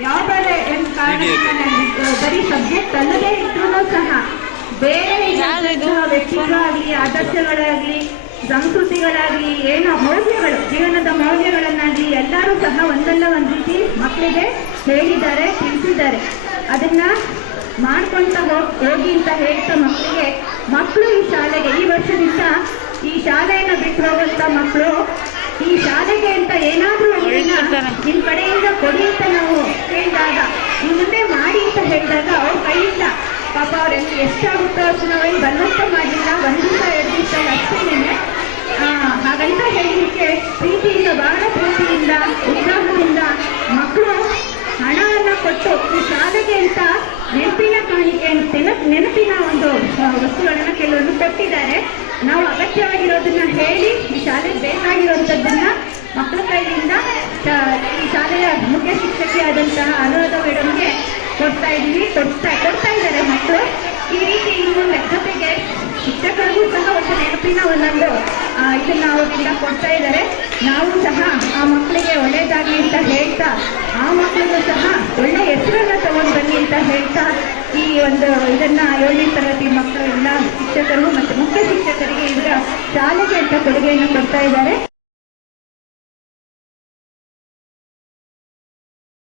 ಯಾವುದೇ ಬೆಳೆ ಎಂಬ ನಾನು ಬರೀ ಸಬ್ಜೆಕ್ಟ್ ಅಲ್ಲದೆ ಇದ್ರೂ ಸಹ ಬೇರೆ ವ್ಯಕ್ತಿಗಳಾಗ್ಲಿ ಆದರ್ಶಗಳಾಗ್ಲಿ ಸಂಸ್ಕೃತಿಗಳಾಗ್ಲಿ ಏನೋ ಮೌಲ್ಯಗಳು ಜೀವನದ ಮೌಲ್ಯಗಳನ್ನಾಗ್ಲಿ ಎಲ್ಲರೂ ಸಹ ಒಂದಲ್ಲ ಒಂದು ರೀತಿ ಮಕ್ಕಳಿಗೆ ಹೇಳಿದ್ದಾರೆ ತಿಳಿಸಿದ್ದಾರೆ. ಅದನ್ನ ಮಾಡ್ಕೊಂತ ಹೋಗ್- ಅಂತ ಹೇಳ್ತಾ ಮಕ್ಕಳಿಗೆ ಮಕ್ಕಳು ಈ ಶಾಲೆಗೆ ಈ ವರ್ಷದಿಂದ ಈ ಶಾಲೆಯನ್ನು ಬಿಟ್ಟು ಹೋಗುವಂತ ಮಕ್ಕಳು ಈ ಒಂದನ್ನ ನಿಮ್ ಕಡೆಯಿಂದ ಕೊಡಿ ಅಂತ ನಾವು ಹೇಳಿದಾಗ ಮುಂದೆ ಮಾಡಿ ಅಂತ ಹೇಳಿದಾಗ ಅವ್ರ ಕೈಯಿಂದ, ಪಾಪ ಅವ್ರೆಲ್ಲ ಎಷ್ಟಾಗುತ್ತೋ ಅಷ್ಟು ನಾವೇನು ಬಲವಂತ ಮಾಡಿಲ್ಲ ಒಂದು ಎರಡು ದಿವಸ ಅಷ್ಟೇನೆ ಹಾಗಂತ ಹೇಳಲಿಕ್ಕೆ ಪ್ರೀತಿಯಿಂದ, ಬಹಳ ಪ್ರೀತಿಯಿಂದ, ಉತ್ಸಾಹದಿಂದ ಮಕ್ಕಳು ಹಣವನ್ನು ಕೊಟ್ಟು, ಈ ಶಾಲೆಗೆ ಅಂತ ನೆನಪಿನ ಕಾಣಿಕೆ ನೆನಪು, ನೆನಪಿನ ಒಂದು ವಸ್ತುಗಳನ್ನು ಕೆಲವೊಂದು ಕೊಟ್ಟಿದ್ದಾರೆ. ನಾವು ಅಗತ್ಯವಾಗಿರೋದನ್ನ ಹೇಳಿ, ಈ ಶಾಲೆಗೆ ಬೇಕಾಗಿರುವಂಥದ್ದನ್ನ ಮಕ್ಕಳ ಕೈಯಿಂದ ಶಾ- ಈ ಶಾಲೆಯ ಮುಖ್ಯ ಶಿಕ್ಷಕಿಯಾದಂತಹ ಅನುರಾಧ ಮೇಡಮ್ಗೆ ಕೊಡ್ತಾ ಇದ್ದೀವಿ. ಕೊಡ್ತಾ ಕೊಡ್ತಾ ಇದ್ದಾರೆ ಮಕ್ಕಳು. ಈ ರೀತಿ ಇನ್ನು ಜೊತೆಗೆ ಶಿಕ್ಷಕರಿಗೂ ಸಹ ಒಂದು ನೆನಪಿನ ಒಂದೊಂದು ಇದನ್ನ ಅವರಿಂದ ಕೊಡ್ತಾ ಇದ್ದಾರೆ. ನಾವು ಸಹ ಆ ಮಕ್ಕಳಿಗೆ ಒಳ್ಳೇದಾಗಲಿ ಅಂತ ಹೇಳ್ತಾ, ಆ ಮಕ್ಕಳಿಗೂ ಸಹ ಒಳ್ಳೆ ಹೆಸರನ್ನ ತಗೊಂಡು ಬನ್ನಿ ಅಂತ ಹೇಳ್ತಾ, ಈ ಒಂದು ಇದನ್ನ ಏಳನೇ ತರಗತಿ ಮಕ್ಕಳು ಎಲ್ಲ ಶಿಕ್ಷಕರು ಮತ್ತು ಮುಖ್ಯ ಶಿಕ್ಷಕರಿಗೆ ಇದರ ಶಾಲೆಗೆ ಅಂತ ಕೊಡುಗೆಯನ್ನು ಕೊಡ್ತಾ ಇದ್ದಾರೆ.